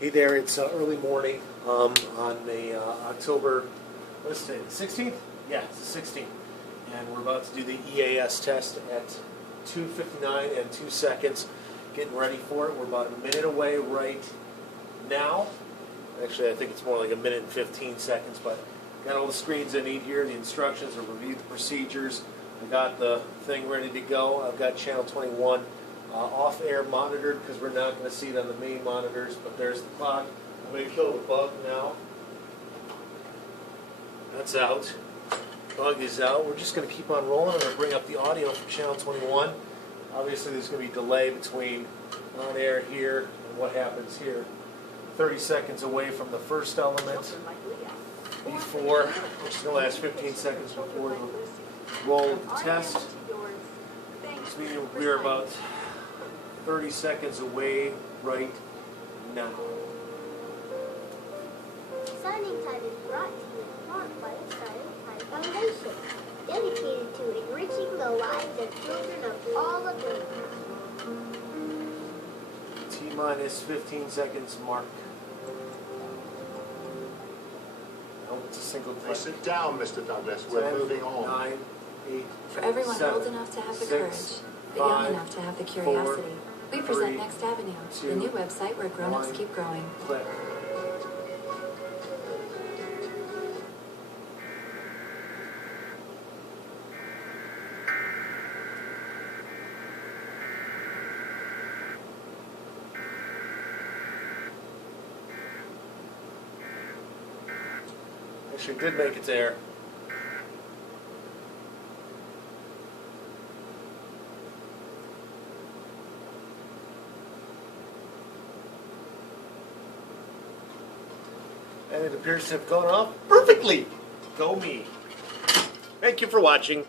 Hey there, it's early morning on the October, what's today, the 16th? Yeah, it's the 16th. And we're about to do the EAS test at 2:59 and 2 seconds. Getting ready for it. We're about a minute away right now. Actually, I think it's more like a minute and 15 seconds, but got all the screens I need here, the instructions, I've reviewed the procedures. I got the thing ready to go. I've got channel 21 off-air monitored because we're not going to see it on the main monitors, but there's the clock. I'm going to kill the bug now. That's out. Bug is out. We're just going to keep on rolling. I'm going to bring up the audio from channel 21. Obviously, there's going to be a delay between on-air here and what happens here. 30 seconds away from the first element before, which is going to last 15 seconds before the roll of the test. This means we're about 30 seconds away right now. Signing Time is brought to you in part by the Signing Time Foundation, dedicated to enriching the lives of children of all abilities. T-minus 15 seconds mark. Oh, it's a single click. Sit down, Mr. Douglas. We're 10, moving on. 9, 8, For everyone 7, old enough to have the 6, courage, but young 5, enough to have the 4, curiosity, we present 3, Next Avenue, 2, the new website where grown-ups 1, keep growing. click. Actually did make it there. And it appears to have gone off perfectly. Go me. Thank you for watching.